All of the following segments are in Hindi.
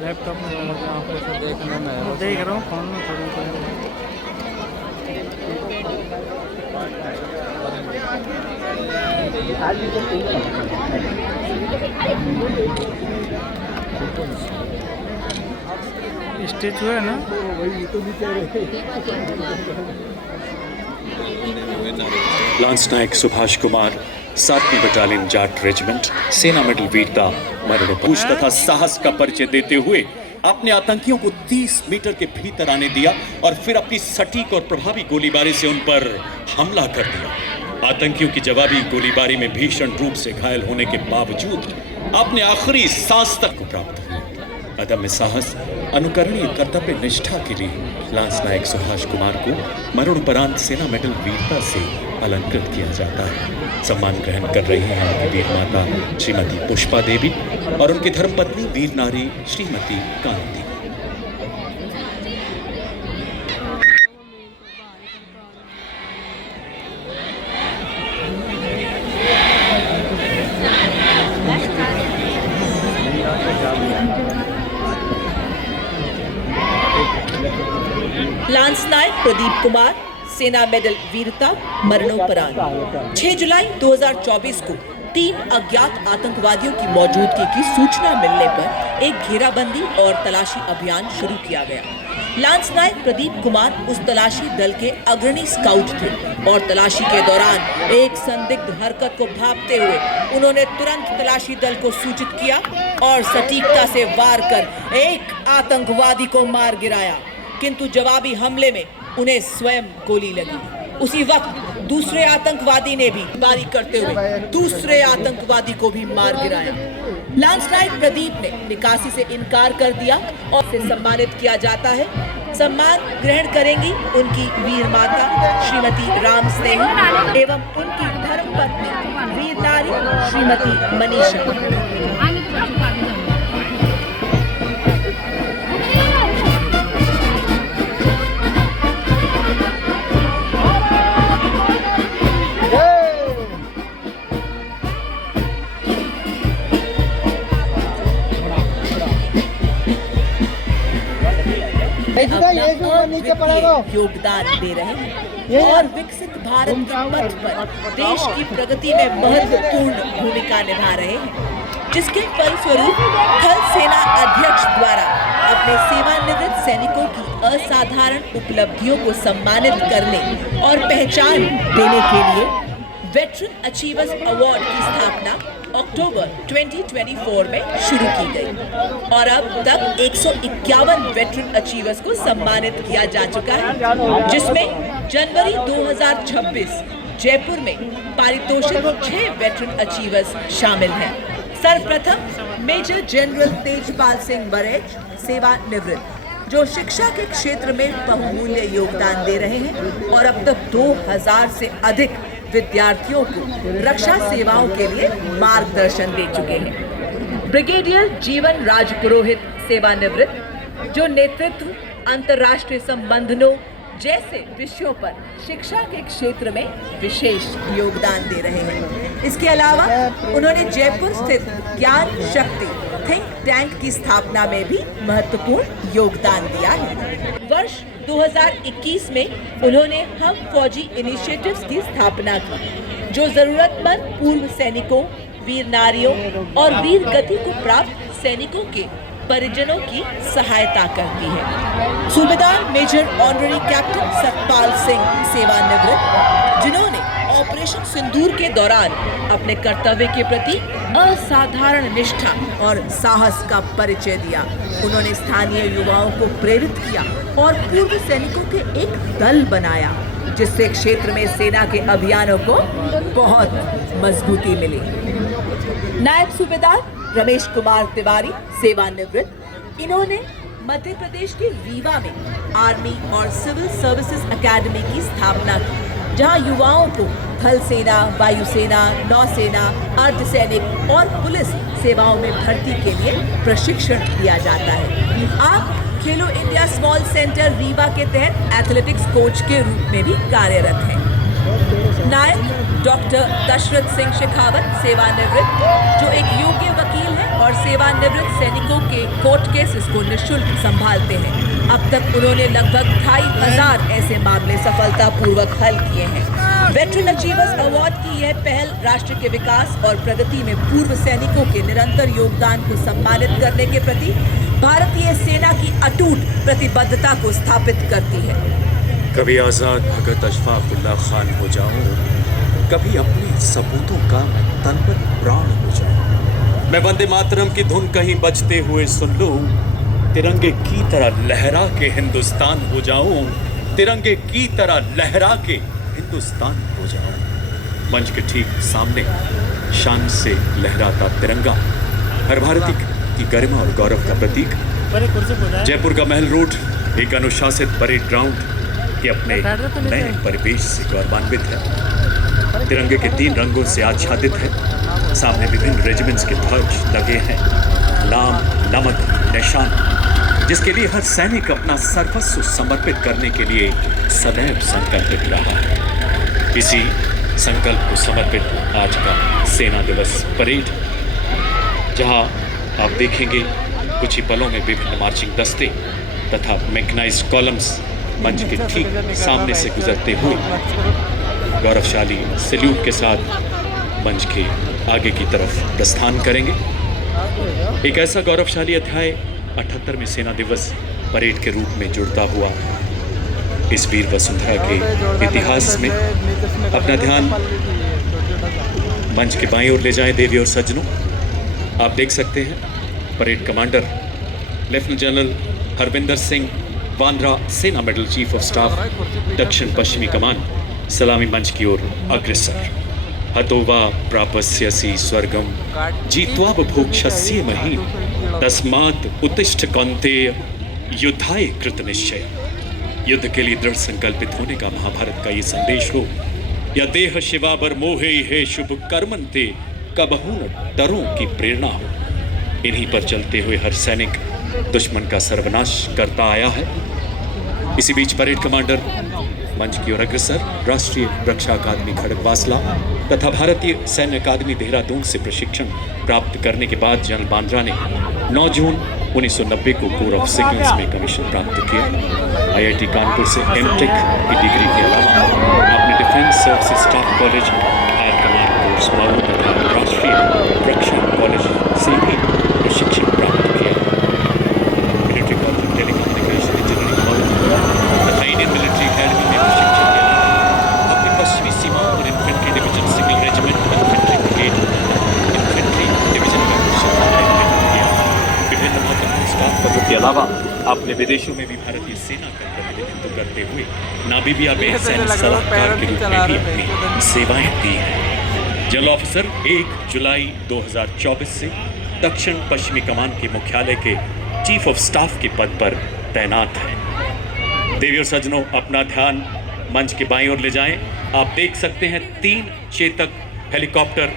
लैपटॉप में आंखों से देखने में देख रहा हूँ, फोन में थोड़ी स्टेचू है ना, लांस नायक सुभाष कुमार 7वीं बटालियन जाट रेजिमेंट सेना मेडल वीरता मरणोपरांत तथा साहस का परिचय देते हुए आपने आतंकियों को 30 मीटर के भीतर आने दिया और फिर अपनी सटीक और प्रभावी गोलीबारी से उन पर हमला कर दिया। आतंकियों की जवाबी गोलीबारी में भीषण रूप से घायल होने के बावजूद आपने आखिरी सांस तक को प्राप्त किया। अदम्य साहस, अनुकरणीय कर्तव्य निष्ठा के लिए लांस नायक सुभाष कुमार को मरणोपरांत सेना मेडल वीरता से अलंकृत किया जाता है। सम्मान ग्रहण कर रही हैं उनकी वीर माता श्रीमती पुष्पा देवी और उनकी धर्मपत्नी वीर नारी श्रीमती कांति। लांस नायक प्रदीप कुमार सेना मेडल वीरता मरणोपरांत 6 जुलाई 2024 को 3 अज्ञात आतंकवादियों की मौजूदगी की सूचना मिलने पर एक घेराबंदी और तलाशी अभियान शुरू किया गया। लांस नायक प्रदीप कुमार उस तलाशी दल के अग्रणी स्काउट थे और तलाशी के दौरान एक संदिग्ध हरकत को भांपते हुए उन्होंने तुरंत तलाशी दल को सूचित किया और सटीकता से वार कर एक आतंकवादी को मार गिराया, किंतु जवाबी हमले में उन्हें स्वयं गोली लगी। उसी वक्त दूसरे आतंकवादी ने भी बारी करते हुए दूसरे आतंकवादी को भी मार गिराया। लांस नायक प्रदीप ने निकासी से इनकार कर दिया और उसे सम्मानित किया जाता है। सम्मान ग्रहण करेंगी उनकी वीर माता श्रीमती राम स्नेही एवं उनकी धर्मपत्नी वीर नारी श्रीमती मनीषा। योगदान दे रहे हैं और विकसित भारत के पथ पर देश की प्रगति में महत्वपूर्ण भूमिका निभा रहे हैं, जिसके फलस्वरूप थल सेना अध्यक्ष द्वारा अपने सेवानिवृत्त सैनिकों की असाधारण उपलब्धियों को सम्मानित करने और पहचान देने के लिए वेटरन अचीवर्स अवार्ड की स्थापना अक्टूबर 2024 में शुरू की गई और अब तक 151 वेटरन अचीवर्स को सम्मानित किया जा चुका है, जिसमें जनवरी 2026 जयपुर में पारितोषिक 6 वेटरन अचीवर्स शामिल हैं। सर्वप्रथम मेजर जनरल तेजपाल सिंह बरेज सेवानिवृत्त, जो शिक्षा के क्षेत्र में बहुमूल्य योगदान दे रहे हैं और अब तक 2000 से अधिक विद्यार्थियों को रक्षा सेवाओं के लिए मार्गदर्शन दे चुके हैं। ब्रिगेडियर जीवन राजपुरोहित सेवानिवृत्त, जो नेतृत्व अंतर्राष्ट्रीय संबंधों जैसे विषयों पर शिक्षा के क्षेत्र में विशेष योगदान दे रहे हैं। इसके अलावा उन्होंने जयपुर स्थित ज्ञान शक्ति थिंक टैंक की स्थापना में भी महत्वपूर्ण योगदान दिया है। वर्ष 2021 में उन्होंने हम फौजी इनिशिएटिव्स की स्थापना की, जो जरूरतमंद पूर्व सैनिकों, वीर नारियों और वीर गति को प्राप्त सैनिकों के परिजनों की सहायता करती है। सूबेदार major honorary captain Satpal Singh सेवानिवृत्त, जिन्होंने ऑपरेशन सिंदूर के दौरान अपने कर्तव्य के प्रति असाधारण निष्ठा और साहस का परिचय दिया। उन्होंने स्थानीय युवाओं को प्रेरित किया और पूर्व सैनिकों के एक दल बनाया, जिससे क्षेत्र में सेना के अभियानों को बहुत मजबूती मिली। नायब सूबेदार रमेश कुमार तिवारी सेवानिवृत्त, इन्होंने मध्य प्रदेश के रीवा में आर्मी और सिविल सर्विसेज एकेडमी की स्थापना की, जहां युवाओं को थल सेना, वायुसेना, नौसेना, अर्धसैनिक और पुलिस सेवाओं में भर्ती के लिए प्रशिक्षण दिया जाता है। आप खेलो इंडिया स्मॉल सेंटर रीवा के तहत एथलेटिक्स कोच के रूप में भी कार्यरत हैं। नायक डॉक्टर दशरथ सिंह शेखावत सेवानिवृत्त, जो एक योग्य वकील हैं और और सेवानिवृत्त सैनिकों के कोर्ट केसेस को निःशुल्क संभालते हैं। अब तक उन्होंने लगभग 2500 ऐसे मामले सफलतापूर्वक हल किए हैं। वेटरन अचीवर्स अवार्ड की यह पहल राष्ट्र के विकास और प्रगति में पूर्व सैनिकों के निरंतर योगदान को सम्मानित करने के प्रति भारतीय सेना की अटूट प्रतिबद्धता को स्थापित करती है। कभी आजाद भगत अशफाकुल्लाह खान हो जाऊं, कभी अपने सपूतों का तनपन प्राण हो जाऊं। मैं वंदे मातरम की धुन कहीं बजते हुए सुन लूं, तिरंगे की तरह लहरा के हिंदुस्तान हो जाऊं, तिरंगे की तरह लहरा के हिंदुस्तान हो जाऊं। मंच के ठीक सामने शान से लहराता तिरंगा, हर भारतीय की गरिमा और गौरव का प्रतीक। जयपुर का महल रोड एक अनुशासित परेड ग्राउंड के अपने नए परिवेश से गौरवान्वित है। तिरंगे के 3 रंगों से आच्छादित है। सामने विभिन्न रेजिमेंट्स के ध्वज लगे हैं, नाम, नमक, निशान, जिसके लिए हर सैनिक अपना सर्वस्व समर्पित करने के लिए सदैव संकल्पित रहा है। इसी संकल्प को समर्पित आज का सेना दिवस परेड, जहां आप देखेंगे कुछ ही पलों में विभिन्न मार्चिंग दस्ते तथा मैकेनाइज्ड कॉलम्स मंच के ठीक सामने से गुजरते हुए गौरवशाली सैल्यूट के साथ मंच के आगे की तरफ प्रस्थान करेंगे। एक ऐसा गौरवशाली अध्याय 78वें सेना दिवस परेड के रूप में जुड़ता हुआ इस वीर वसुंधरा के इतिहास में। अपना ध्यान मंच के बाईं ओर ले जाएं देवी और सज्जनों। आप देख सकते हैं parade commander lieutenant general Harvinder Singh Bandra, सेना मेडल चीफ ऑफ स्टाफ, दक्षिण पश्चिमी कमान, सलामी मंच की ओर अग्रसर। हतोवा प्रापस्यसि स्वर्गम जीत्वा भोक्षस्य महीम तस्मात् उत्तिष्ठ कौन्तेय युद्धाय कृत निश्चय। युद्ध के लिए दृढ़ संकल्पित होने का महाभारत का ये संदेश हो, या देह शिवाबर मोहे हे शुभ कर्मन्ते कबहू न डरों की प्रेरणा हो। इन्हीं पर चलते हुए हर सैनिक दुश्मन का सर्वनाश करता आया है। इसी बीच परेड कमांडर मंच की ओर अग्रसर। राष्ट्रीय रक्षा अकादमी खड़गवासला तथा भारतीय सैन्य अकादमी देहरादून से प्रशिक्षण प्राप्त करने के बाद जनरल बांद्रा ने 9 जून 1990 को कोर ऑफ सिग्नल्स में कमीशन प्राप्त किया। IIT कानपुर से एमटेक की डिग्री के अलावा आपने defence services staff college, higher command course Mhow तथा राष्ट्रीय रक्षा कॉलेज से भी प्रशिक्षण प्राप्त किया। Military college of telecommunication engineering Mhow तथा इंडियन मिलिट्री अकेडमी में प्रशिक्षण के अलावा अपनी पश्चिमी सीमाओं पर infantry division, civil regiment, infantry brigade, infantry division का प्रशिक्षण किया। विभिन्न महत्वपूर्ण स्टाफ पदों के अलावा आपने विदेशों में भी भारतीय सेना का प्रतिनिधित्व करते हुए नामीबिया में सैन्य सलाहकार के रूप में भी अपनी सेवाएं दी हैं। जनरल ऑफिसर 1 जुलाई 2024 से दक्षिण पश्चिमी कमान के मुख्यालय के चीफ ऑफ स्टाफ के पद पर तैनात हैं। देवी और सज्जनों, अपना ध्यान मंच के बाईं ओर ले जाएं। आप देख सकते हैं 3 चेतक हेलीकॉप्टर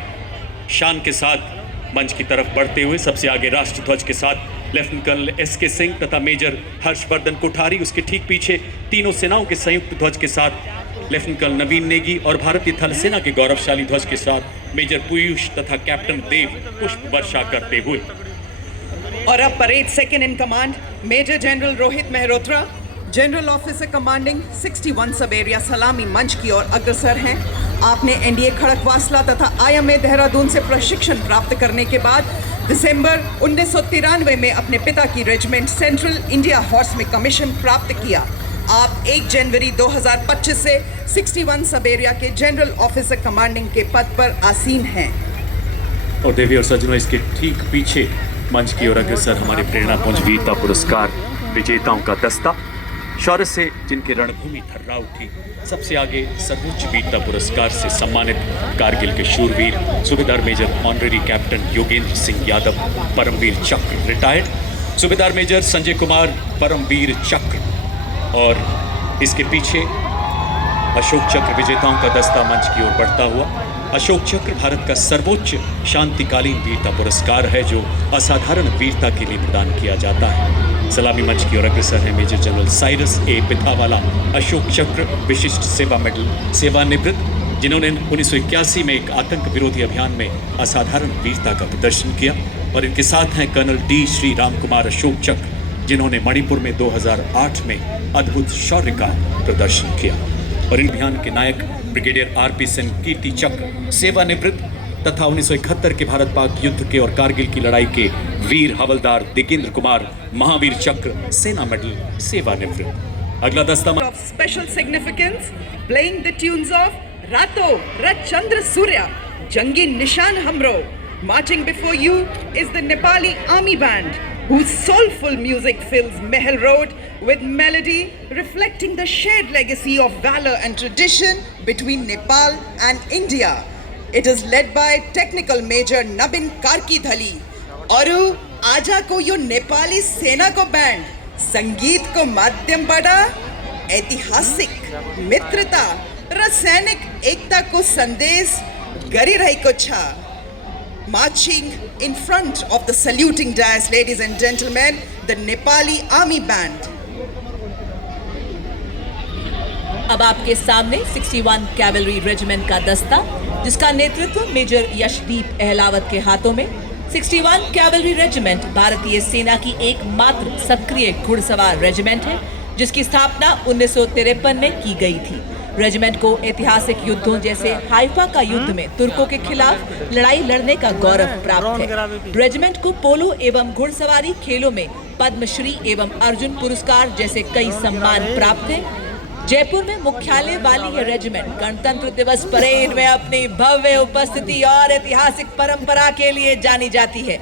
शान के साथ मंच की तरफ बढ़ते हुए। सबसे आगे राष्ट्रध्वज के साथ लेफ्टिनेंट कर्नल SK सिंह तथा मेजर हर्षवर्धन कोठारी, उसके ठीक पीछे तीनों सेनाओं के संयुक्त ध्वज के साथ लेफ्टिनेंट कर्नल नवीन नेगी और भारतीय थल सेना के गौरवशाली ध्वज के साथ मेजर पीयूष तथा कैप्टन देव पुष्प वर्षा करते हुए। और अब parade second in command major general Rohit Mehrotra, general officer commanding 61 sub area, सलामी मंच की ओर अग्रसर हैं। आपने NDA खड़गवासला तथा IMA देहरादून से प्रशिक्षण प्राप्त करने के बाद दिसंबर 1993 में अपने पिता की रेजिमेंट सेंट्रल इंडिया हॉर्स में कमीशन प्राप्त किया। आप 1 जनवरी 2025 से 61 सब एरिया के जनरल ऑफिसर कमांडिंग के पद पर आसीन हैं। और देवी और सज्जनों, इसके ठीक पीछे मंच की ओर अग्रसर हमारे प्रेरणापुंज वीरता पुरस्कार विजेताओं का दस्ता, शौर्य से जिनकी रणभूमि थर्रा उठी। सबसे आगे सर्वोच्च वीरता पुरस्कार से सम्मानित कारगिल के शूरवीर subedar major honorary captain Yogendra Singh Yadav, Paramvir Chakra retired, सूबेदार मेजर संजय कुमार, परमवीर चक्र। और इसके पीछे अशोक चक्र विजेताओं का दस्ता मंच की ओर बढ़ता हुआ। अशोक चक्र भारत का सर्वोच्च शांतिकालीन वीरता पुरस्कार है जो असाधारण वीरता के लिए प्रदान किया जाता है। सलामी मंच की ओर अग्रसर है major general Cyrus A Pithawala, Ashoka Chakra Vishisht सेवा मेडल, सेवानिवृत्त, जिन्होंने 1981 में एक आतंक विरोधी अभियान में असाधारण वीरता का प्रदर्शन किया। और इनके साथ हैं कर्नल डी श्री राम कुमार अशोक चक्र, जिन्होंने मणिपुर में 2008 में अद्भुत शौर्य का प्रदर्शन किया। और इन अभियान के नायक ब्रिगेडियर आरपी सिंह कीर्ति चक्र सेवानिवृत्त तथा 1971 के भारत पाक युद्ध के और कारगिल की लड़ाई के वीर हवलदार दिगेंद्र कुमार महावीर चक्र सेना मेडल सेवानिवृत्त। अगला दस्ता of special significance, playing the tunes of Rato Rat Chandra Surya, Jangi Nishan Hamro. Marching before you is the Nepali Army Band, whose soulful music fills Mehel Road with melody reflecting the shared legacy of valor and tradition between Nepal and India. It is led by Technical Major Nabin Karki Dhali. और आजा को यो नेपाली सेना को बैंड संगीत को माध्यम बड़ा ऐतिहासिक मित्रता र सैनिक एकता को संदेश गरी रही को छा। Marching in front of the saluting dais, ladies and gentlemen, the Nepali Army Band. अब आपके सामने 61 कैवलरी रेजिमेंट का दस्ता, जिसका नेतृत्व मेजर यशदीप अहलावत के हाथों में। 61 कैवलरी रेजिमेंट भारतीय सेना की एकमात्र सक्रिय घुड़सवार रेजिमेंट है, जिसकी स्थापना 1953 में की गई थी। रेजिमेंट को ऐतिहासिक युद्धों जैसे हाइफा का युद्ध में तुर्कों के खिलाफ लड़ाई लड़ने का गौरव प्राप्त है। रेजिमेंट को पोलो एवं घुड़सवारी खेलों में पद्मश्री एवं अर्जुन पुरस्कार जैसे कई सम्मान प्राप्त हैं। जयपुर में मुख्यालय वाली यह रेजिमेंट गणतंत्र दिवस परेड में अपनी भव्य उपस्थिति और ऐतिहासिक परंपरा के लिए जानी जाती है।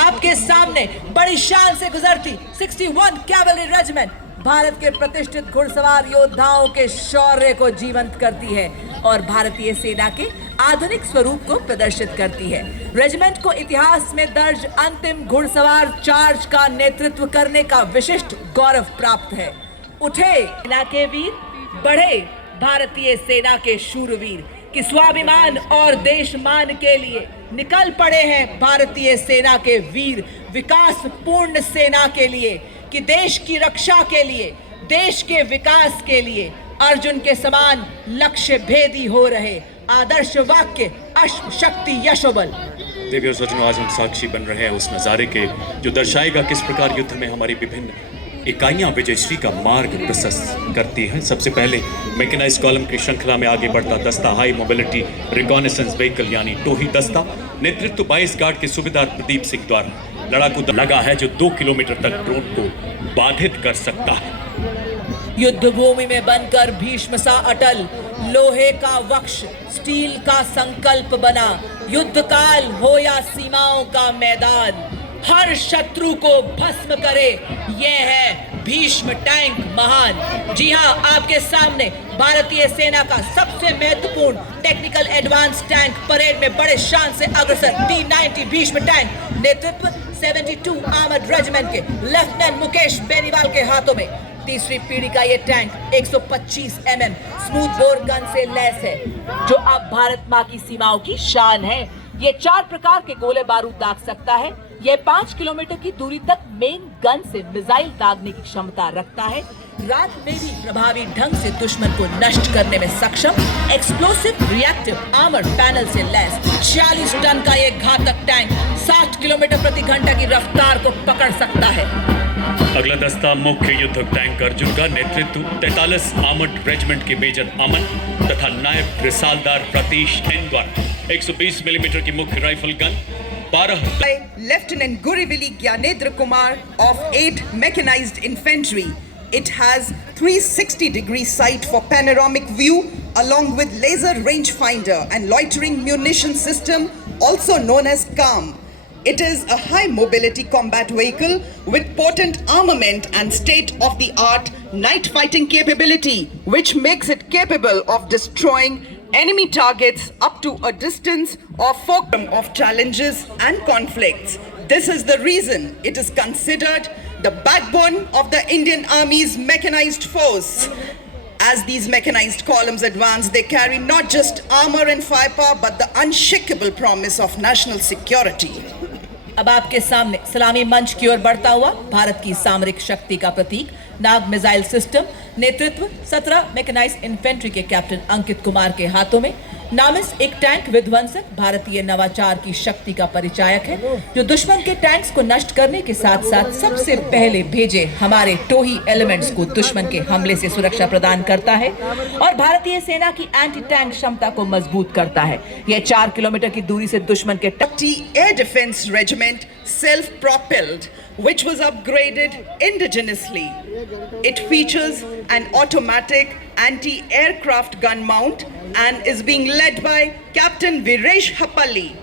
आपके सामने बड़ी शान से गुजरती 61 कैवलरी रेजिमेंट भारत के प्रतिष्ठित घुड़सवार योद्धाओं के शौर्य को जीवंत करती है और भारतीय सेना के आधुनिक स्वरूप को प्रदर्शित करती है। रेजिमेंट को इतिहास में दर्ज अंतिम घुड़सवार चार्ज का नेतृत्व करने का विशिष्ट गौरव प्राप्त है। उठे सेना के वीर, बढ़े भारतीय सेना के शूरवीर कि स्वाभिमान और देशमान के लिए निकल पड़े हैं भारतीय सेना के वीर, विकास पूर्ण सेना के लिए कि देश की रक्षा के लिए, देश के विकास के लिए अर्जुन के समान लक्ष्य भेदी हो रहे आदर्श वाक्य अश्व शक्ति यशोबल। देवी और सज्जनों, आज हम साक्षी बन रहे हैं उस नज़ारे के जो दर्शाएगा किस प्रकार युद्ध में हमारी विभिन्न इकाइयां विजयश्री का मार्ग प्रशस्त करती हैं। सबसे पहले मैकेनाइज्ड कॉलम की श्रृंखला में आगे बढ़ता दस्ता हाई मोबिलिटी रिकॉनेसेंस व्हीकल यानी टोही दस्ता, नेतृत्व 22 गार्ड के सूबेदार प्रदीप सिंह द्वारा लड़ाकू लगा है जो 2 किलोमीटर तक ड्रोन को बाधित कर सकता है। युद्ध भूमि में बनकर भीष्म सा अटल, लोहे का वक्ष स्टील का संकल्प बना, युद्ध काल हो या सीमाओं का मैदान, हर शत्रु को भस्म करे, यह है भीष्म टैंक महान। जी हां, आपके सामने भारतीय सेना का सबसे महत्वपूर्ण टेक्निकल एडवांस टैंक परेड में बड़े शान से अग्रसर D90 भीष्म टैंक, नेतृत्व 72 आर्मर्ड रेजिमेंट के लेफ्टिनेंट मुकेश बेनीवाल के हाथों में। तीसरी पीढ़ी का ये tank 125 mm smooth bore gun से लैस है, जो अब भारत माँ की सीमाओं की शान है। ये 4 प्रकार के गोले बारूद दाग सकता है। यह 5 किलोमीटर की दूरी तक मेन गन से मिसाइल दागने की क्षमता रखता है। रात में भी प्रभावी ढंग से दुश्मन को नष्ट करने में सक्षम एक्सप्लोसिव रिएक्टिव आर्मर पैनल से लैस 46 टन का ये घातक टैंक 60 किलोमीटर प्रति घंटा की रफ्तार को पकड़ सकता है। अगला दस्ता मुख्य युद्धक टैंक अर्जुन का, नेतृत्व 43 आर्मर्ड रेजिमेंट के मेजर अमन तथा नायब रिसालदार प्रतीश एन द्वारा 120 मिलीमीटर की मुख्य rifle gun 12 Lieutenant Gurivili Gyanendra Kumar of 8 Mechanized Infantry. It has 360-degree sight for panoramic view along with laser rangefinder and loitering munition system, also known as CAM. It is a high mobility combat vehicle with potent armament and state-of-the-art night fighting capability, which makes it capable of destroying enemy targets up to a distance of 4 of challenges and conflicts. This is the reason it is considered the backbone of the Indian Army's mechanized force. As these mechanized columns advance, they carry not just armor and firepower, but the unshakable promise of national security. अब आपके सामने सलामी मंच की ओर बढ़ता हुआ भारत की सामरिक शक्ति का प्रतीक नाग मिसाइल सिस्टम, नेतृत्व 17 मैकेनाइज्ड इन्फेंट्री के कैप्टन अंकित कुमार के हाथों में। नामिस एक टैंक विध्वंसक भारतीय नवाचार की शक्ति का परिचायक है, जो दुश्मन के टैंक्स को नष्ट करने के साथ साथ सबसे पहले भेजे हमारे टोही एलिमेंट्स को दुश्मन के हमले से सुरक्षा प्रदान करता है और भारतीय सेना की एंटी टैंक क्षमता को मजबूत करता है। यह 4 किलोमीटर की दूरी से दुश्मन के Air Defense Regiment, self-propelled, which was upgraded indigenously. It features an automatic anti-aircraft gun mount and is being led by Captain Viresh Hapalli.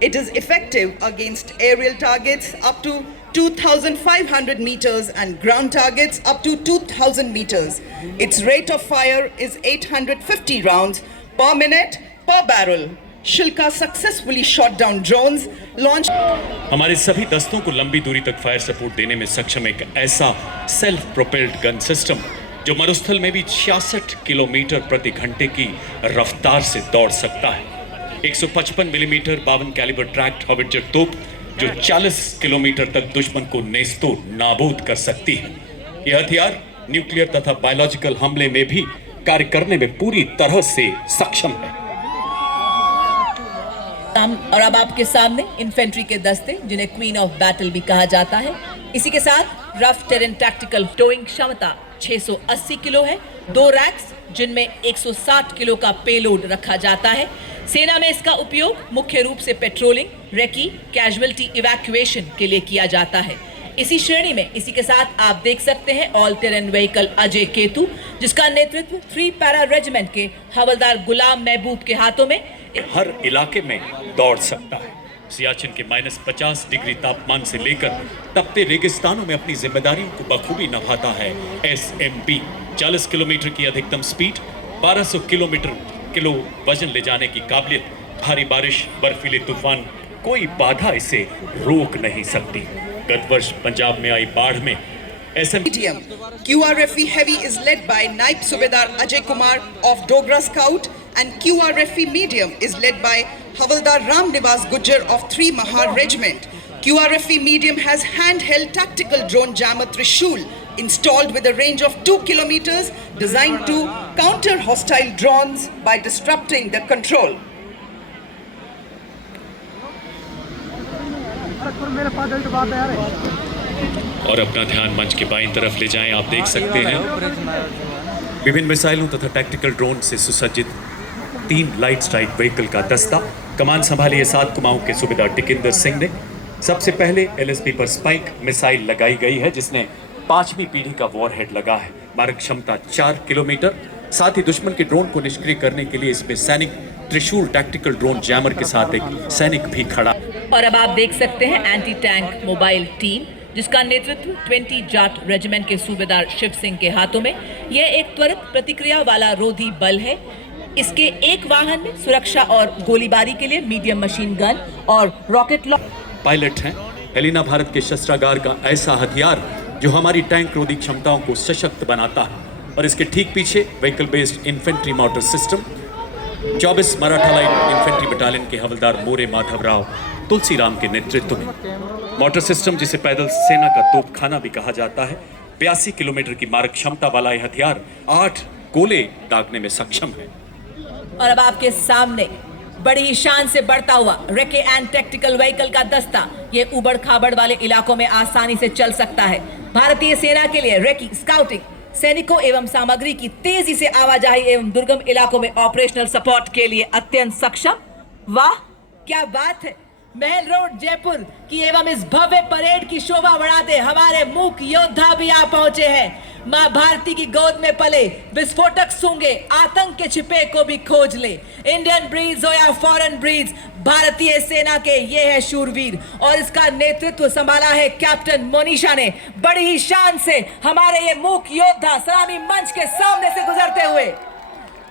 It is effective against aerial targets up to 2,500 meters and ground targets up to 2,000 meters. Its rate of fire is 850 rounds per minute per barrel. Shilka successfully shot down drones launched. हमारे सभी दस्तों को लंबी दूरी तक फायर सपोर्ट देने में सक्षम एक ऐसा सेल्फ प्रोपेल्ड गन सिस्टम जो मरुस्थल में भी 66 किलोमीटर प्रति घंटे की रफ्तार से दौड़ सकता है। 155 मिलीमीटर 52 कैलिबर ट्रैक्ट हॉविट्जर तोप जो 40 किलोमीटर तक दुश्मन को नेस्तो नाबूद कर सकती है। यह हथियार न्यूक्लियर तथा बायोलॉजिकल हमले में भी कार्य करने में पूरी तरह से सक्षम है। और अब आपके सामने इन्फेंट्री के दस्ते, जिन्हें क्वीन ऑफ बैटल भी कहा जाता है। इसी के साथ रफ टेरेन टैक्टिकल टोइंग क्षमता 680 किलो है। 2 रैक्स जिनमें 160 किलो का पेलोड रखा जाता है। सेना में इसका उपयोग मुख्य रूप से पेट्रोलिंग, रेकी, कैजुअल्टी इवैक्यूएशन के लिए किया जाता है। इसी श्रेणी में इसी के साथ आप देख सकते हैं all terrain vehicle Ajay Ketu, जिसका नेतृत्व 3 पैरा रेजिमेंट के हवलदार गुलाम महबूब के हाथों में हर इलाके में दौड़ सकता है। सियाचिन के -50 डिग्री तापमान से लेकर तपते रेगिस्तानों में अपनी जिम्मेदारियों को बखूबी निभाता है SMP। 40 किलोमीटर की अधिकतम स्पीड, 1200 किलो वजन ले जाने की काबिलियत, भारी बारिश, बर्फीले तूफान, कोई बाधा इसे रोक नहीं सकती। गत वर्ष पंजाब में आई बाढ़ में Medium. QRFE Heavy is led by Naib Subedar Ajay Kumar of Dogra Scout, and QRFE Medium is led by Havaldar Ram Nivas Gujjar of 3 Mahar Regiment. QRFE Medium has handheld tactical drone jammer Trishul installed with a range of 2 kilometers, designed to counter hostile drones by disrupting the control. और अपना ध्यान मंच के बाईं तरफ ले जाएं। आप देख सकते हैं विभिन्न मिसाइलों तथा टैक्टिकल ड्रोन से सुसज्जित 3 लाइट स्ट्राइक व्हीकल का दस्ता। कमान संभाली 7 कुमाऊं के सूबेदार टिकिंदर सिंह ने। सबसे पहले LSP पर स्पाइक मिसाइल लगाई गई है, जिसने 5वीं पीढ़ी का वॉरहेड लगा है। मारक क्षमता 4 किलोमीटर। साथ ही दुश्मन के ड्रोन को निष्क्रिय करने के लिए इसमें सैनिक त्रिशूल टैक्टिकल ड्रोन जैमर के साथ एक सैनिक भी खड़ा। और अब आप देख सकते हैं एंटी टैंक मोबाइल टीम, जिसका नेतृत्व 20 जाट रेजिमेंट के सूबेदार शिव सिंह के हाथों में। यह एक त्वरित प्रतिक्रिया वाला रोधी बल है। इसके एक वाहन में सुरक्षा और गोलीबारी के लिए मीडियम मशीन गन और रॉकेट पायलट हैं। हेलिना भारत के शस्त्रागार का ऐसा हथियार जो हमारी टैंक रोधी क्षमताओं को सशक्त बनाता है। और इसके ठीक पीछे vehicle based infantry motor system 24 Maratha light infantry battalion के हवलदार मोरे माधवराव तुलसीराम के नेतृत्व में। मोटर सिस्टम, जिसे पैदल सेना का तोपखाना भी कहा जाता है, 82 किलोमीटर की मारक क्षमता वाला यह हथियार 8 गोले दागने में सक्षम है। और अब आपके सामने बड़ी ही शान से बढ़ता हुआ रेके एंड टैक्टिकल व्हीकल का दस्ता। ये उबड़ खाबड़ वाले इलाकों में आसानी से चल सकता है। भारतीय सेना के लिए रेकी स्काउटिंग, सैनिकों एवं सामग्री की तेजी से आवाजाही एवं दुर्गम इलाकों में ऑपरेशनल सपोर्ट के लिए अत्यंत सक्षम। वाह क्या बात है! महल रोड जयपुर की एवं इस भव्य परेड की शोभा बढ़ाते हमारे मूक योद्धा भी आ पहुंचे हैं। मां भारती की गोद में पले, विस्फोटक सूंघे, आतंक के छिपे को भी खोज ले। इंडियन ब्रीड्स हो या फॉरेन ब्रीड्स, भारतीय सेना के ये है शूरवीर। और इसका नेतृत्व संभाला है कैप्टन मोनिशा ने। बड़ी ही शान से हमारे ये मूक योद्धा सलामी मंच के सामने से गुजरते हुए।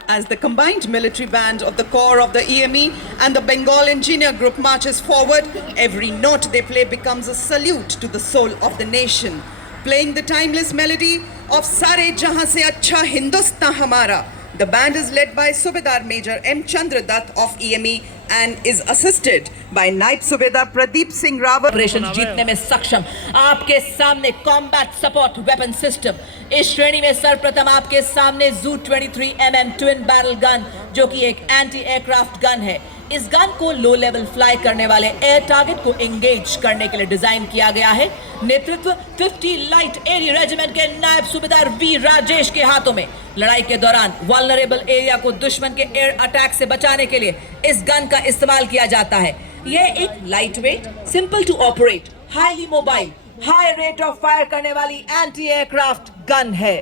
As the combined military band of the Corps of the EME and the Bengal Engineer Group marches forward, every note they play becomes a salute to the soul of the nation. Playing the timeless melody of Sare Jahan Se Acha Hindustan Hamara, the band is led by Subedar Major M. Chandra Dutt of EME and is assisted by Naib Subedar Pradeep Singh Rawat. Operation जीतने में सक्षम आपके सामने कॉम्बैट सपोर्ट वेपन सिस्टम। इस श्रेणी में सर्वप्रथम आपके सामने Zu 23 mm twin barrel gun, जो कि एक एंटी एयरक्राफ्ट गन है। इस गन को लो लेवल फ्लाई करने वाले एयर टारगेट को एंगेज करने के लिए डिजाइन किया गया है। नेतृत्व 50 लाइट एरिया रेजिमेंट के नायब सूबेदार वी राजेश के हाथों में। लड़ाई के दौरान वल्नरेबल एरिया को दुश्मन के एयर अटैक से बचाने के लिए इस गन का इस्तेमाल किया जाता है। यह एक lightweight, simple to operate, highly mobile, high rate of fire करने वाली एंटी एयरक्राफ्ट गन है।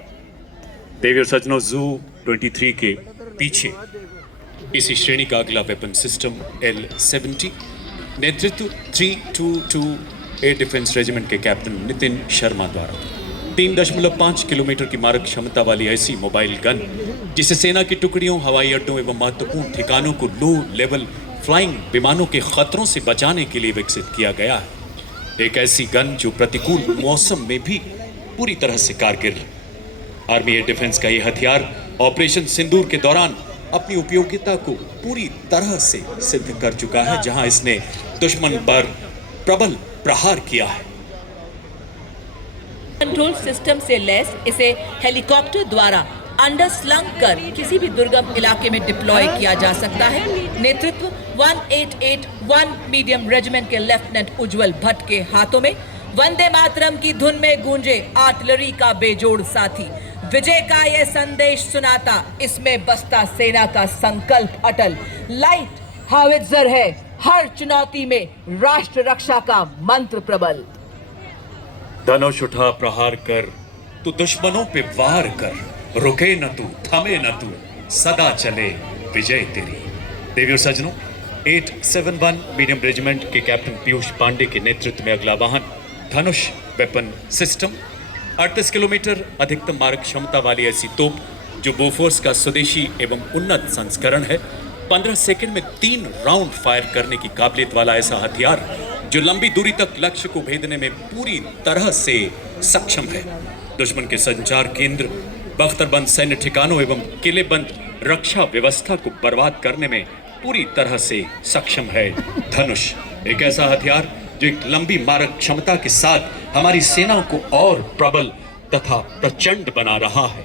देवियर सज्जनों, जू 23 के पीछे इसी श्रेणी का अगला वेपन सिस्टम L-70, नेतृत्व 322 एयर डिफेंस रेजिमेंट के कैप्टन नितिन शर्मा द्वारा 3.5 किलोमीटर की मारक क्षमता वाली ऐसी मोबाइल गन, जिसे सेना की टुकड़ियों, हवाई अड्डों एवं महत्वपूर्ण ठिकानों को लो लेवल फ्लाइंग विमानों के खतरों से बचाने के लिए विकसित किया गया है। एक ऐसी गन जो प्रतिकूल मौसम में भी पूरी तरह से कारगर। आर्मी एयर डिफेंस का यह हथियार ऑपरेशन सिंदूर के दौरान अपनी उपयोगिता को पूरी तरह से सिद्ध कर चुका है, जहां इसने दुश्मन पर प्रबल प्रहार किया है। कंट्रोल सिस्टम से लैस इसे हेलीकॉप्टर द्वारा अंडर स्लंग कर किसी भी दुर्गम इलाके में डिप्लॉय किया जा सकता है। नेतृत्व 1881 मीडियम रेजिमेंट के लेफ्टिनेंट उज्जवल भट्ट के हाथों में। वंदे मातरम की धुन में गूंजे आर्टिलरी का बेजोड़ साथी, विजय का यह संदेश सुनाता, इसमें बसता सेना का संकल्प अटल। लाइट हावित्जर है, हर चुनौती में राष्ट्र रक्षा का मंत्र प्रबल। धनुष उठा प्रहार कर, तू दुश्मनों पे वार कर, रुके न तू, थमे न तू, सदा चले विजय तेरी। देवियों सज्जनों, 871 मीडियम रेजिमेंट के कैप्टन पीयूष पांडे के नेतृत्व में अगला वाहन धनुष वेपन सिस्टम 38 किलोमीटर अधिकतम मारक क्षमता वाली ऐसी तोप, जो बोफोर्स का स्वदेशी एवं उन्नत संस्करण है। 15 सेकंड में 3 राउंड फायर करने की काबिलियत वाला ऐसा हथियार, जो लंबी दूरी तक लक्ष्य को भेदने में पूरी तरह से सक्षम है। दुश्मन के संचार केंद्र, बख्तरबंद सैन्य ठिकानों एवं किलेबंद रक्षा व्यवस्था को बर्बाद करने में पूरी तरह से सक्षम है। धनुष एक ऐसा हथियार जो एक लंबी मारक क्षमता के साथ हमारी सेना को और प्रबल तथा प्रचंड बना रहा है।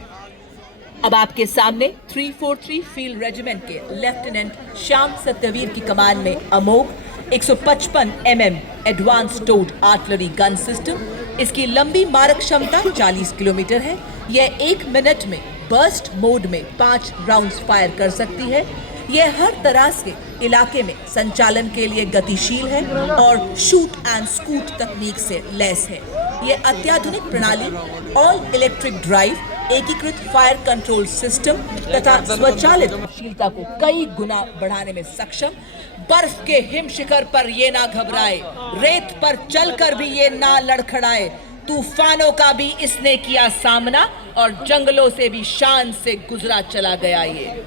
अब आपके सामने 343 फील्ड रेजिमेंट के लेफ्टिनेंट श्याम सत्यवीर की कमान में अमोघ 155 mm advance toad artillery gun system. इसकी लंबी मारक क्षमता 40 किलोमीटर है। यह 1 मिनट में बर्स्ट मोड में 5 राउंड्स फायर कर सकती है। यह हर तरह के इलाके में संचालन के लिए गतिशील है और शूट एंड स्कूट तकनीक से लैस है। यह अत्याधुनिक प्रणाली, ऑल इलेक्ट्रिक ड्राइव, एकीकृत फायर कंट्रोल सिस्टम तथा स्वचालित गतिशीलता को कई गुना बढ़ाने में सक्षम। बर्फ के हिम शिखर पर ये ना घबराए, रेत पर चलकर भी ये ना लड़खड़ाए, तूफानों का भी इसने किया सामना और जंगलों से भी शान से गुजरा चला गया। ये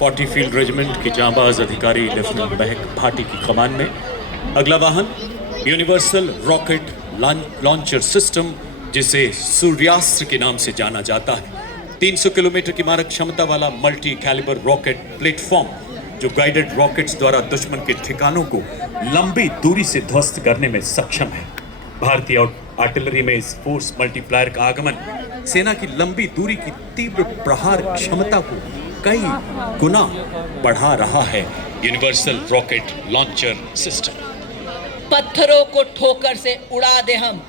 40 फील्ड रेजिमेंट के जांबाज अधिकारी लेफ्टिनेंट महक भाटी की कमान में अगला वाहन यूनिवर्सल रॉकेट लॉन्चर सिस्टम, जिसे सूर्यास्त्र के नाम से जाना जाता है। 300 किलोमीटर की मारक क्षमता वाला मल्टी कैलिबर रॉकेट प्लेटफॉर्म, जो गाइडेड रॉकेट्स द्वारा दुश्मन के ठिकानों को लंबी दूरी से ध्वस्त करने में सक्षम है। भारतीय आर्टिलरी में इस फोर्स मल्टीप्लायर का आगमन सेना की लंबी दूरी की तीव्र प्रहार क्षमता को कई गुना बढ़ा रहा है। Universal rocket launcher system. पत्थरों को ठोकर से उड़ा दे हम,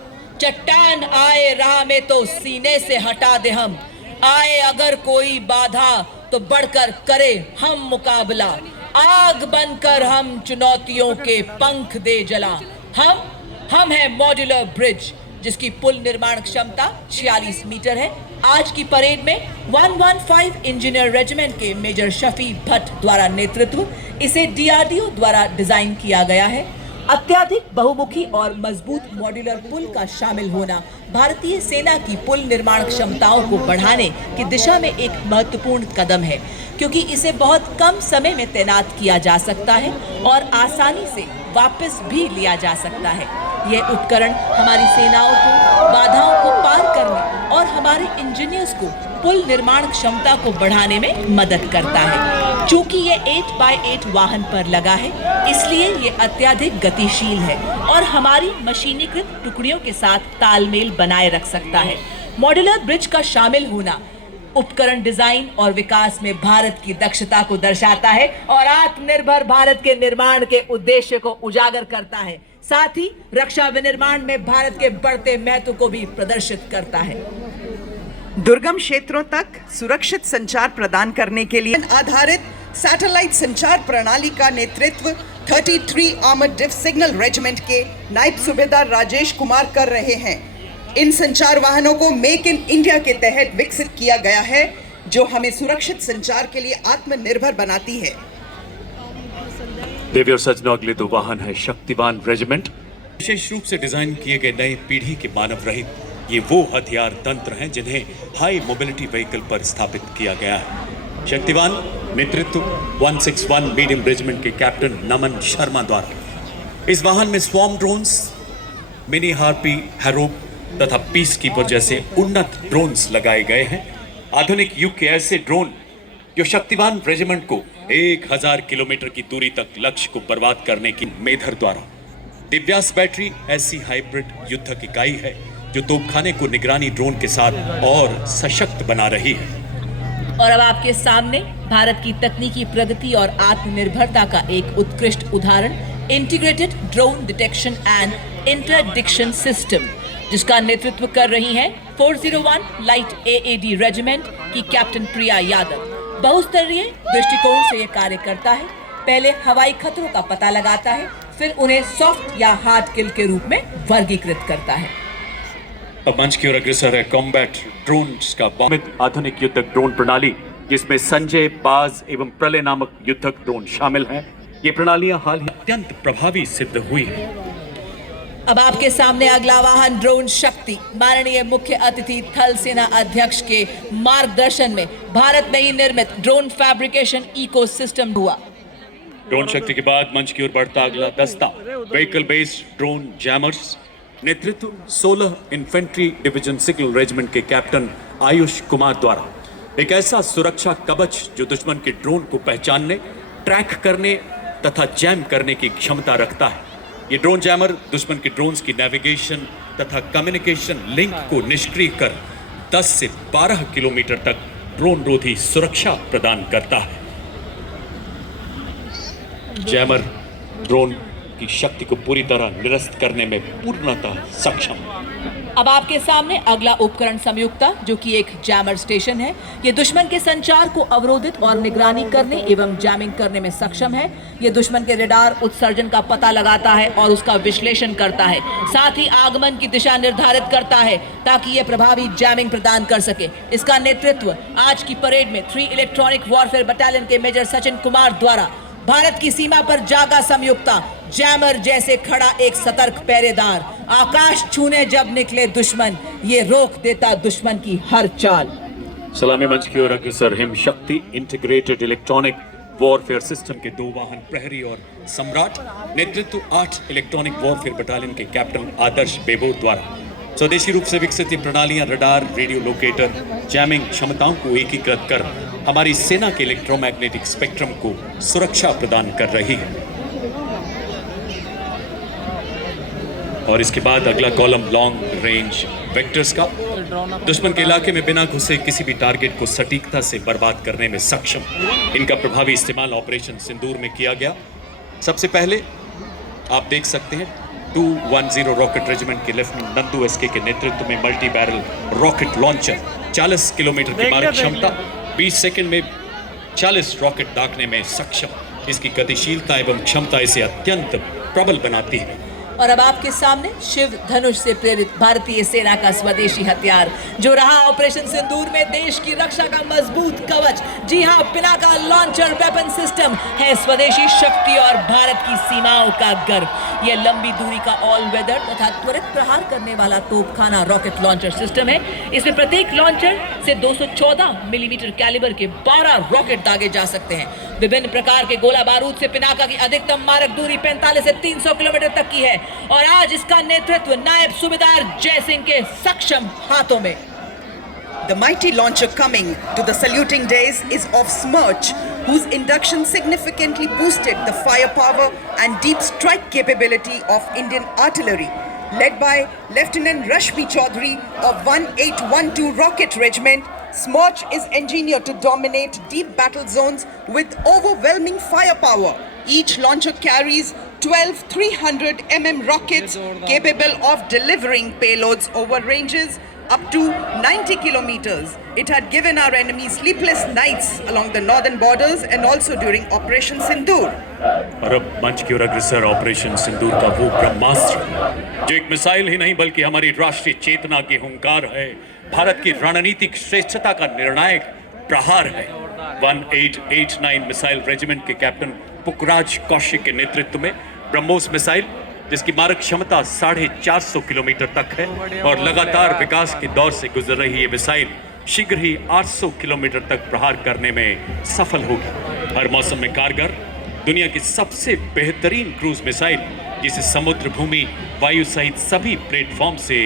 चट्टान आए राह में तो सीने से हटा दे हम। आए अगर कोई बाधा तो बढ़कर करे हम मुकाबला। आग बनकर हम चुनौतियों के पंख दे जला। हम है मॉड्यूलर ब्रिज, जिसकी पुल निर्माण क्षमता 46 मीटर है। आज की परेड में 115 इंजीनियर रेजिमेंट के मेजर शफी भट्ट द्वारा नेतृत्व इसे DRDO द्वारा डिजाइन किया गया है। अत्याधिक बहुमुखी और मजबूत मॉड्यूलर पुल का शामिल होना भारतीय सेना की पुल निर्माण क्षमताओं को बढ़ाने की दिशा में एक महत्वपूर्ण कदम है, क्योंकि इसे बहुत कम समय में तैनात किया जा सकता है और आसानी से वापस भी लिया जा सकता है। यह उपकरण हमारी सेनाओं को बाधाओं को पार करने और हमारे इंजीनियर्स को पुल निर्माण क्षमता को बढ़ाने में मदद करता है। चूंकि ये 8x8 वाहन पर लगा है, इसलिए ये अत्याधिक गतिशील है और हमारी मशीनीकृत टुकड़ियों के साथ तालमेल बनाए रख सकता है। मॉड्यूलर ब्रिज का शामिल होना उपकरण डिजाइन और विकास में भारत की दक्षता को दर्शाता है और आत्मनिर्भर भारत के निर्माण के उद्देश्य को उजागर करता है। साथ ही रक्षा विनिर्माण में भारत के बढ़ते महत्व को भी प्रदर्शित करता है। दुर्गम क्षेत्रों तक सुरक्षित संचार प्रदान करने के लिए आधारित सैटेलाइट संचार प्रणाली का नेतृत्व 33 आर्मर्ड डिफ सिग्नल रेजिमेंट के नायब सूबेदार राजेश कुमार कर रहे हैं। इन संचार वाहनों को मेक इन इंडिया के तहत विकसित किया गया है, जो हमें सुरक्षित संचार के लिए आत्मनिर्भर बनाती है। देवी और सज्जनों, अगले दो वाहन है शक्तिवान रेजिमेंट। विशेष रूप से डिजाइन किए गए नए पीढ़ी के मानव रहित ये वो हथियार तंत्र हैं जिन्हें हाई मोबिलिटी व्हीकल पर स्थापित किया गया है। शक्तिवान नेतृत्व 161 मीडियम रेजिमेंट के कैप्टन नमन शर्मा द्वारा इस वाहन में स्वॉर्म ड्रोन्स, मिनी हार्पी, हैरोप तथा पीस कीपर जैसे उन्नत ड्रोन्स लगाए गए हैं। आधुनिक युग के ऐसे ड्रोन जो शक्तिवान रेजिमेंट को 1000 किलोमीटर की दूरी तक लक्ष्य को बर्बाद करने की मेधर द्वारा। दिव्यास बैटरी ऐसी हाइब्रिड युद्धक इकाई है जो तोपखाने को निगरानी ड्रोन के साथ और सशक्त बना रही है। और अब आपके सामने भारत की तकनीकी प्रगति और आत्मनिर्भरता का एक उत्कृष्ट उदाहरण integrated drone detection and interdiction system, जिसका नेतृत्व कर रही हैं 401 लाइट AAD रेजिमेंट की कैप्टन प्रिया यादव। बहुस्तरीय दृष्टिकोण से यह कार्य करता है। पहले हवाई खतरों का पता लगाता है, फिर उन्हें सॉफ्ट या हार्ड किल के रूप में वर्गीकृत करता है। अब मंच की ओर अग्रसर है कॉम्बैट ड्रोन्स का आधुनिक युद्धक ड्रोन प्रणाली, जिसमें संजय, बाज एवं प्रलय नामक युद्धक ड्रोन शामिल हैं। ये प्रणालियां हाल ही अत्यंत प्रभावी सिद्ध हुई हैं। अब आपके सामने अगला वाहन ड्रोन शक्ति, माननीय मुख्य अतिथि थल सेना अध्यक्ष के मार्गदर्शन में भारत में ही निर्मित ड्रोन फैब्रिकेशन इकोसिस्टम हुआ। ड्रोन शक्ति के बाद मंच की ओर बढ़ता अगला दस्ता व्हीकल बेस्ड ड्रोन जैमर्स, नेतृत्व 16 इन्फेंट्री डिवीजन सिग्नल रेजिमेंट के कैप्टन आयुष कुमार द्वारा। एक ऐसा सुरक्षा कवच जो दुश्मन के ड्रोन को पहचानने, ट्रैक करने तथा जैम करने की क्षमता रखता है। ये ड्रोन जैमर दुश्मन के ड्रोन्स की नेविगेशन तथा कम्युनिकेशन लिंक को निष्क्रिय कर 10 से 12 किलोमीटर तक ड्रोन रोधी सुरक्षा प्रदान करता है। जैमर ड्रोन की शक्ति को पूरी तरह निरस्त करने में पूर्णतः सक्षम। अब आपके सामने अगला उपकरण संयुक्ता, जो कि एक जैमर स्टेशन है। ये दुश्मन के संचार को अवरोधित और निगरानी करने एवं जैमिंग करने में सक्षम है। ये दुश्मन के रडार उत्सर्जन का पता लगाता है और उसका विश्लेषण करता है, साथ ही आगमन की दिशा निर्धारित करता है ताकि ये प्रभावी जैमिंग प्रदान कर सके। इसका नेतृत्व आज की परेड में 3 इलेक्ट्रॉनिक वॉरफेयर बटालियन के मेजर सचिन कुमार द्वारा भारत की सीमा पर जागा संयुक्ता, जैमर जैसे खड़ा एक सतर्क पहरेदार। आकाश छूने जब निकले दुश्मन, ये रोक देता दुश्मन की हर चाल। सलामी मंच की ओर अग्रसर हिम शक्ति इंटीग्रेटेड इलेक्ट्रॉनिक वॉरफेयर सिस्टम के 2 वाहन प्रहरी और सम्राट, नेतृत्व 8 इलेक्ट्रॉनिक वॉरफेयर बटालियन के कैप्टन आदर्श बेबोर द्वारा। स्वदेशी रूप से विकसित ये प्रणालियां रडार, रेडियो लोकेटर, जैमिंग क्षमताओं को एकीकृत कर हमारी सेना के इलेक्ट्रोमैग्नेटिक स्पेक्ट्रम को सुरक्षा प्रदान कर रही है। और इसके बाद अगला कॉलम लॉन्ग रेंज वेक्टर्स का, दुश्मन के इलाके में बिना घुसे किसी भी टारगेट को सटीकता से बर्बाद करने में सक्षम। इनका प्रभावी इस्तेमाल ऑपरेशन सिंदूर में किया गया। सबसे पहले आप देख सकते हैं 210 रॉकेट रेजिमेंट के लेफ्टिनेंट नंदू एसके के नेतृत्व में multi barrel rocket launcher, 40 kilometre की मारक क्षमता, 20 सेकंड में 40 रॉकेट दागने में सक्षम। इसकी गतिशीलता एवं क्षमता इसे अत्यंत प्रबल बनाती है। और अब आपके सामने शिव धनुष से प्रेरित भारतीय सेना का स्वदेशी हथियार, जो रहा ऑपरेशन सिंदूर में देश की रक्षा का मजबूत कवच। जी हां, पिनाका लॉन्चर वेपन सिस्टम है स्वदेशी शक्ति और भारत की सीमाओं का गर्व। यह लंबी दूरी का ऑल वेदर तथा त्वरित प्रहार करने वाला तोपखाना रॉकेट लॉन्चर सिस्टम है। इसमें प्रत्येक लॉन्चर से 214 मिलीमीटर कैलिबर के 12 रॉकेट दागे जा सकते हैं। विभिन्न प्रकार के गोला बारूद से पिनाका की अधिकतम मारक दूरी 45 से 300 किलोमीटर तक की है और आज इसका नेतृत्व नायब सूबेदार जय सिंह के सक्षम हाथों में। The mighty launcher coming to the saluting days is of Smirch, whose induction significantly boosted the firepower and deep strike capability of Indian artillery, led by Lieutenant Rashmi Chaudhary of 1812 Rocket Regiment, Smoch is engineered to dominate deep battle zones with overwhelming firepower. Each launcher carries 12 300 mm rockets capable of delivering payloads over ranges up to 90 kilometers. It had given our enemy sleepless nights along the northern borders and also during Operation Sindoor. और अब मंच की ओर अग्रसर ऑपरेशन सिंदूर का वो ब्रह्मास्त्र जो एक मिसाइल ही नहीं बल्कि हमारी राष्ट्रीय चेतना की हुंकार है, भारत की रणनीतिक श्रेष्ठता का निर्णायक प्रहार है। 1889 मिसाइल रेजिमेंट के कैप्टन पुखराज कौशिक के नेतृत्व में ब्रह्मोस मिसाइल, जिसकी मारक क्षमता 450 किलोमीटर तक है और लगातार विकास के दौर से गुजर रही ये मिसाइल शीघ्र ही 800 किलोमीटर तक प्रहार करने में सफल होगी। हर मौसम में कारगर, दुनिया की सबसे बेहतरीन क्रूज मिसाइल जिसे समुद्र, भूमि, वायु सहित सभी प्लेटफॉर्म से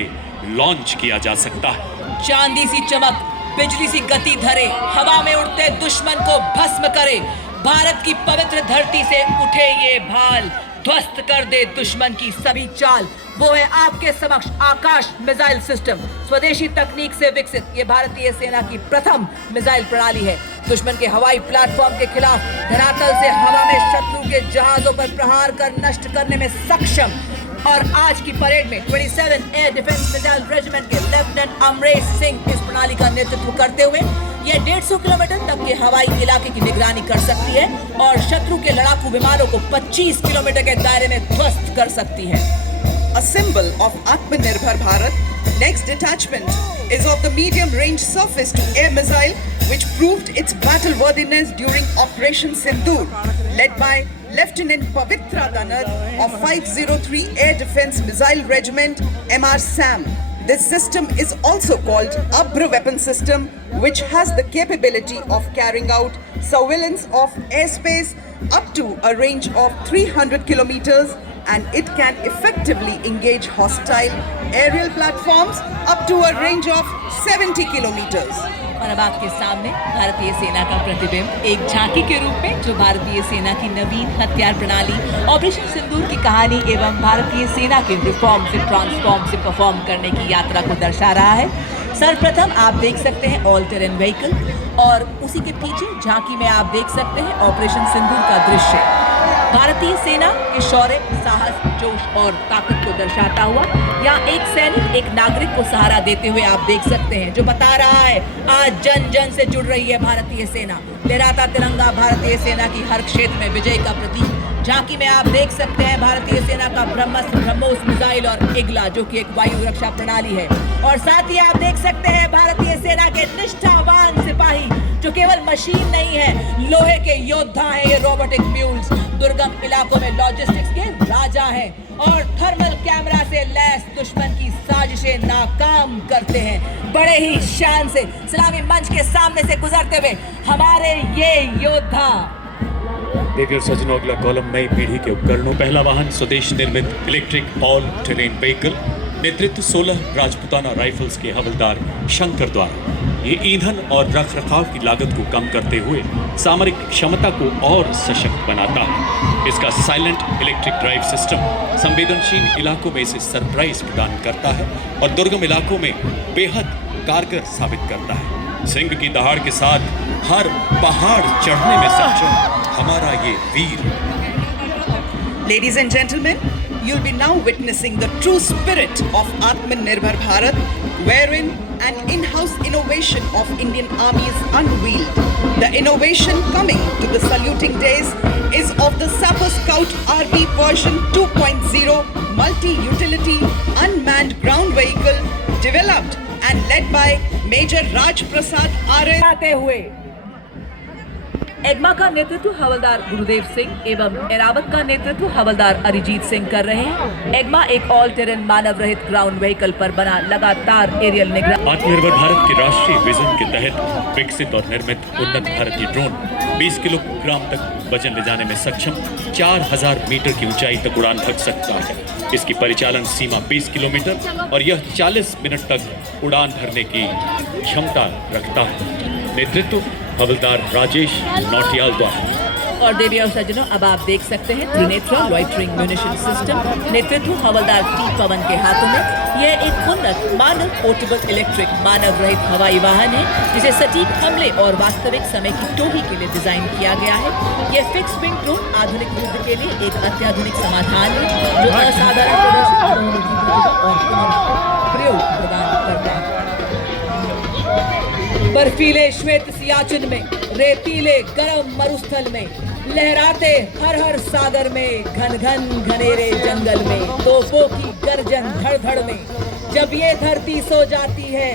लॉन्च किया जा सकता है। चांदी सी चमक, बिजली सी गति धरे, हवा में उड़ते दुश्मन को भस्म करे, भारत की पवित्र धरती से उठे ये भाल, ध्वस्त कर दे दुश्मन की सभी चाल। वो है आपके समक्ष आकाश मिसाइल सिस्टम। स्वदेशी तकनीक से विकसित ये भारतीय सेना की प्रथम मिसाइल प्रणाली है। दुश्मन के हवाई प्लेटफॉर्म के खिलाफ धरातल से हवा में शत्रु के जहाजों पर प्रहार कर नष्ट करने में सक्षम। और आज की परेड में 27 एयर डिफेंस मिसाइल रेजिमेंट के लेफ्टिनेंट अमरेश सिंह इस प्रणाली का नेतृत्व करते हुए ये 150 किलोमीटर तक के हवाई इलाके की निगरानी कर सकती है और शत्रु के लड़ाकू विमानों को 25 किलोमीटर के दायरे में ध्वस्त कर सकती है। A symbol of Atmanirbhar Bharat, next detachment is of the medium-range surface-to-air missile, which proved its battle worthiness during Operation Sindoor, led by Lieutenant Pavitra Danad of 503 Air Defense Missile Regiment, MR SAM. This system is also called Abra Weapon System, which has the capability of carrying out surveillance of airspace up to a range of 300 kilometers, and it can effectively engage hostile aerial platforms up to a range of 70 kilometers. और अब आपके सामने भारतीय सेना का प्रतिबिंब एक झांकी के रूप में जो भारतीय सेना की नवीन हथियार प्रणाली ऑपरेशन सिंदूर की कहानी एवं भारतीय सेना के रिफॉर्म से ट्रांसफॉर्म से परफॉर्म करने की यात्रा को दर्शा रहा है। सर्वप्रथम आप देख सकते हैं ऑल टेरेन व्हीकल और उसी के पीछे झांकी में आप देख सकते हैं ऑपरेशन सिंदूर का दृश्य। भारतीय सेना के शौर्य, साहस, जोश और ताकत को दर्शाता हुआ यहाँ एक सैनिक एक नागरिक को सहारा देते हुए आप देख सकते हैं, जो बता रहा है आज जन जन से जुड़ रही है भारतीय सेना। लहराता तिरंगा भारतीय सेना की हर क्षेत्र में विजय का प्रतीक। झांकी में आप देख सकते हैं भारतीय सेना का ब्रह्मास्त्र, ब्रह्मोस मिसाइल और इगला जो कि एक वायु रक्षा प्रणाली है। और साथ ही आप देख सकते हैं भारतीय सेना के निष्ठावान सिपाही जो केवल मशीन नहीं है, लोहे के योद्धा हैं। ये रोबोटिक म्यूल्स दुर्गम इलाकों में लॉजिस्टिक्स के राजा हैं और थर्मल कैमरा से लैस दुश्मन की साजिशें नाकाम करते हैं। बड़े ही शान से सलामी मंच के सामने से गुजरते हुए हमारे ये योद्धा। देखिए सज्जनों, अगला कॉलम नई पीढ़ी के उपकरणों। पहला वाहन स्वदेश निर्मित इलेक्ट्रिक ऑल टेरेन व्हीकल, नेतृत्व 16 राजपुताना राइफल्स के हवलदार शंकर द्वारा। ये ईंधन और रखरखाव की लागत को कम करते हुए सामरिक क्षमता को और सशक्त बनाता है। इसका साइलेंट इलेक्ट्रिक ड्राइव सिस्टम संवेदनशील इलाकों में इसे सरप्राइज प्रदान करता है और दुर्गम इलाकों में बेहद कारगर साबित करता है। सिंह की दहाड़ के साथ हर पहाड़ चढ़ने में सक्षम हमारा ये वीर। Ladies and gentlemen, you'll be now witnessing the true spirit of Atmanirbhar Bharat, wherein an in-house innovation of Indian Army is unveiled. The innovation coming to the saluting days is of the Sapper Scout RB version 2.0 multi-utility unmanned ground vehicle developed and led by Major Raj Prasad RS. आते हुए एग्मा का नेतृत्व हवलदार गुरुदेव सिंह एवं एरावत का नेतृत्व हवलदार अरिजीत सिंह कर रहे हैं। एग्मा एक ऑल टेरेन मानव रहित ग्राउंड व्हीकल पर बना लगातार एरियल निगरानी। आत्मनिर्भर भारत के राष्ट्रीय विजन के तहत विकसित और निर्मित उन्नत भारतीय ड्रोन 20 किलोग्राम तक वजन ले जाने में सक्षम 4000 मीटर की ऊंचाई तक उड़ान भर सकता है। इसकी परिचालन सीमा 20 किलोमीटर और यह 40 मिनट तक उड़ान भरने की क्षमता रखता है। नेतृत्व हवलदार राजेश नौटियाल द्वारा। और देवी और सज्जनों, अब आप देख सकते हैं त्रिनेत्रा लॉइटरिंग म्यूनिशन सिस्टम, नेतृत्व हवलदार टी पवन के हाथों में। यह एक उन्नत मानव पोर्टेबल इलेक्ट्रिक मानव रहित हवाई वाहन है जिसे सटीक हमले और वास्तविक समय की टोही के लिए डिजाइन किया गया है। यह फिक्स विंग ड्रोन आधुनिक युद्ध के लिए एक अत्याधुनिक समाधान है जो असाधारण प्रदर्शन और प्रयोग प्रदान करता है। बर्फीले श्वेत सियाचिन में, रेतीले गर्म मरुस्थल में, लहराते हर हर सागर में, घन घन घनेरे जंगल में, तोपों की गर्जन धड़ धड़ में, जब ये धरती सो जाती है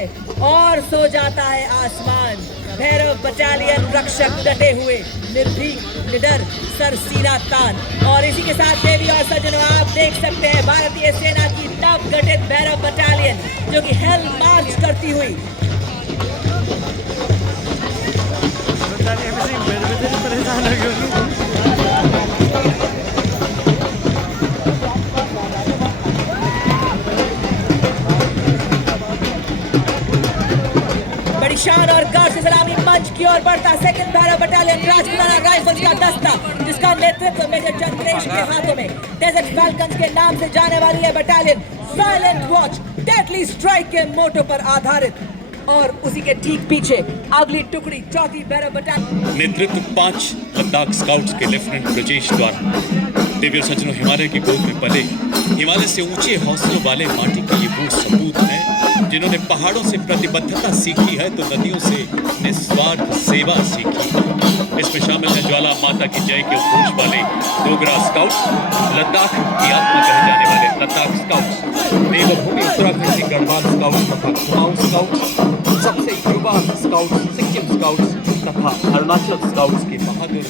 और सो जाता है आसमान, भैरव बटालियन रक्षक डटे हुए, निर्भीक निडर सर सीना तान। और इसी के साथ देवी और सज्जनों आप देख सकते हैं भारतीय सेना की नव गठित भैरव बटालियन जो कि हेल मार्च करती हुई बड़ी शान और गर्व से सलामी मंच की ओर बढ़ता second Bhairav battalion Rajputana rifles का दस्ता जिसका नेतृत्व मेजर चंद्रेश के हाथों में डेजर्ट फैल्कन्स के नाम से जाने वाली है battalion silent watch deadly strike के मोटो पर आधारित। और उसी के ठीक पीछे अगली टुकड़ी चौथी भैरव बटालियन नेतृत्व 5 लद्दाख स्काउट्स के लेफ्टिनेंट ब्रजेश द्वारा। देवी और सज्जनों, हिमालय की गोद में पले, हिमालय से ऊंचे हौसलों वाले माटी के ये वो सपूत हैं जिन्होंने पहाड़ों से प्रतिबद्धता सीखी है तो नदियों से निस्वार्थ सेवा सीखी। इसमें शामिल है ज्वाला माता की जय के उद्घोष वाले डोगरा स्काउट्स, लद्दाख की आत्मा कहे जाने वाले लद्दाख स्काउट्स, देवभूमि उत्तराखंड के गढ़वाल स्काउट्स तथा कुमाऊं स्काउट्स, सबसे युवा स्काउट्स सिक्किम स्काउट्स तथा अरुणाचल स्काउट्स के बहादुर